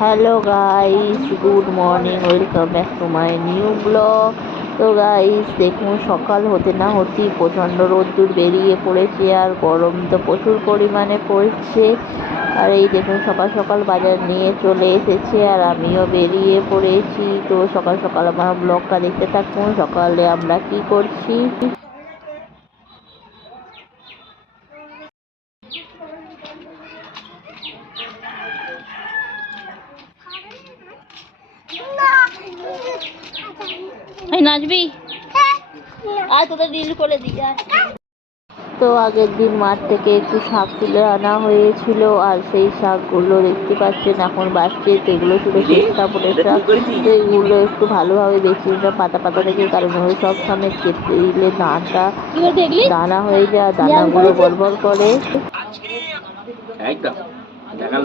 Hello guys good morning welcome back to my new blog তো guys দেখুন, সকাল হতে না হতেই প্রচণ্ড রোদ্দুর বেরিয়ে পড়েছে আর গরম তো প্রচুর পরিমাণে পড়ছে। আর এই দেখুন, সকাল সকাল বাজার নিয়ে চলে এসেছে আর আমিও বেরিয়ে পড়েছি। তো, সকাল সকাল আমার ব্লগটা দেখতে থাকুন। সকালে আমরা কি করছি এই নাচবি আয় তোদের রিল করে দিই। তো আগের দিন মাঠ থেকে একটু শাক তুলে আনা হয়েছিল আর সেই শাকগুলো দেখতে পাচ্ছেন এখন বাড়ছে তো এগুলো শুধু চেষ্টা পড়ে শাক। তো এগুলো একটু ভালোভাবে বেছে পাতা পাতা থেকে কারণ ওই সব সময় কেটে দিলে দানাটা দানা হয়ে যায় আর দানাগুলো বল বল করে। একদম দেখাল।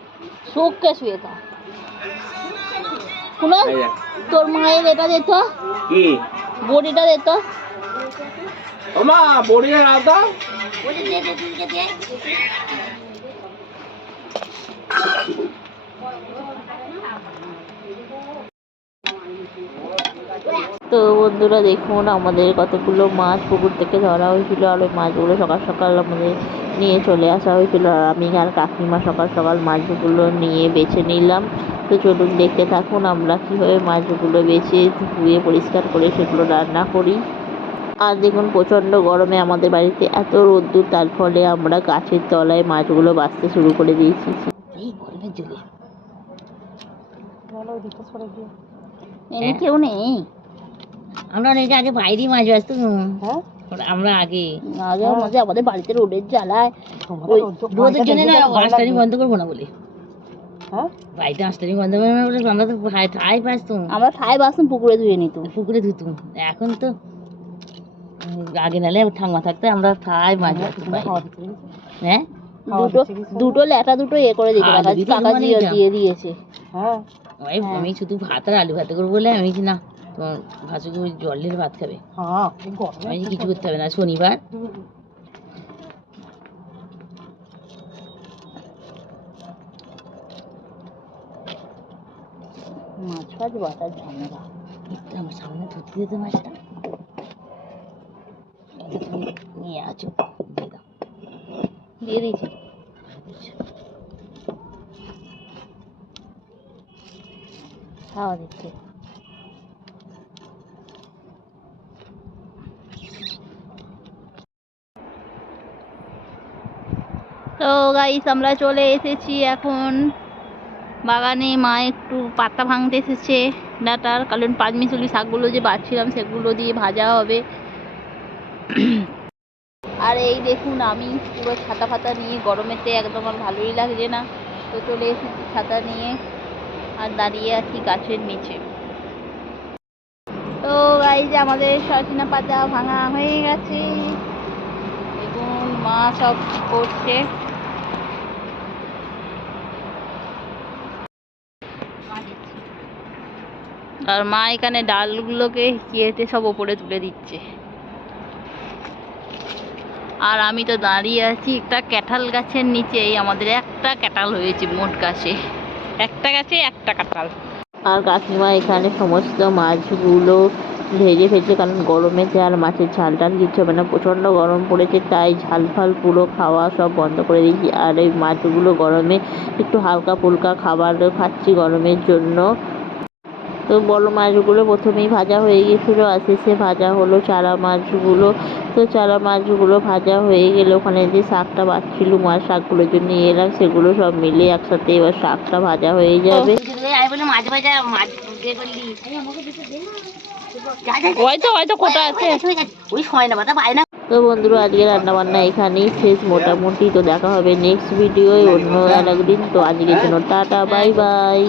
শোককে শুয়ে থা। কুনাল তোর মায়ের এটা দিত কি? বডিটা দিত ওমা বড়িয়ে রাখো তো। বন্ধুরা দেখুন আমাদের কতগুলো মাছ পুকুর থেকে ধরা হয়েছিল আর ওই মাছগুলো সকাল সকাল আমাদের নিয়ে চলে আসা হয়েছিল। আর আমি আর কাকিমা সকাল সকাল মাছগুলো নিয়ে বেছে নিলাম। তো চলুন দেখতে থাকুন আমরা কীভাবে মাছগুলো বেছে ধুয়ে পরিষ্কার করে সেগুলো রান্না করি। আর দেখুন প্রচণ্ড গরমে আমাদের বাড়িতে এত রোদ্দুর তার ফলে আমরা গাছের তলায় মাছগুলো বাঁচতে শুরু করে দিয়েছি। কেউ নেই? আমরা অনেক আগে বাইরে মাছ বাঁচতাম হ্যাঁ? আমরা আগে। আগে আমাদের আমাদের বাড়িতে রোডের জ্বালায় রোদের জন্য না বন্ধ করব না বলে। হ্যাঁ? বাড়িতে বন্ধ করব না বলে আমরা তো ঠাই- পাচ্তাম আমরা ঠাই বাসন পুকুরে ধুয়ে নিত। পুকুরে ধুতুম এখন তো আগে নালে ঠাংমা থাকতে আমরা ঠাই মাছ হ্যাঁ দুটো দুটো ল্যাটা দুটো এ করে দিতে টাকা মানে দিয়ে দিয়েছে। ওই আমি শুধু ভাত আর আলু ভাত করব বলে আমি না তোমার ভাসুকে ওই জল ঢেলে ভাত খাবে? আমি বলছি, কিছু করতে হবে না শনিবার। মাছ ফাছ বাটার ঝামেলা। আমার সামনে ধুতে দিতে মাছটা। তুমি নিয়ে আছো দিয়ে দাও। দিয়ে দিয়েছে। খাওয়া দিচ্ছে। তো গাইস আমরা চলে এসেছি এখন। বাগানে মা একটু পাতা ভাঙতে এসেছে। ডাটার কারণ পাঁচমিশুলি শাকগুলো যে বাড়ছিলাম সেগুলো দিয়ে ভাজা হবে। আর এই দেখুন, আমি পুরো ছাতা ফাতা নিয়ে গরমেতে একদম আর ভালোই লাগছে না। তো চলে এসেছি ছাতা নিয়ে আর দাঁড়িয়ে আছি গাছের নিচে। তো এই যে আমাদের সজনা পাতা ভাঙা হয়ে গেছে। দেখুন, মা সব করছে। আর মা এখানে ডালগুলোকে কেটে সব ওপরে তুলে দিচ্ছে। আর আমি তো দাঁড়িয়ে আছি একটা ক্যাঠাল গাছের নিচেই আমাদের একটা ক্যাটাল হয়েছে মোট গাছে। একটা গাছে একটা কাঁঠাল আর কাকিমা এখানে সমস্ত মাছগুলো ভেজে ফেলছে কারণ গরমেতে আর মাছের ঝাল টাল দিচ্ছে হবে না প্রচণ্ড গরম পড়েছে তাই ঝাল ফাল পুরো খাওয়া সব বন্ধ করে দিয়েছি। আর এই মাছগুলো গরমে একটু হালকা ফুলকা খাবার খাচ্ছি গরমের জন্য। তো বড় মাছগুলো প্রথমেই ভাজা হয়ে গেছিল আর শেষে ভাজা হলো চারা মাছগুলো। তো চারা মাছগুলো ভাজা হয়ে গেলে ওখানে যে শাকটা বাচ্ছিল মাছ শাকগুলোর জন্য নিয়ে এলাম সেগুলো সব মিলে একসাথে এবার শাকটা ভাজা হয়ে যাবে। মাছ ভাজা মাছ। হয়তো হয়তো কোটা আছে। ওই সময় না বাতা পায় না তো বন্ধুরা আজকে রান্না বান্না এখানেই শেষ মোটামুটি। তো দেখা হবে নেক্সট ভিডিওয় অন্য আর একদিন। তো আজকের জন্য টাটা বাই বাই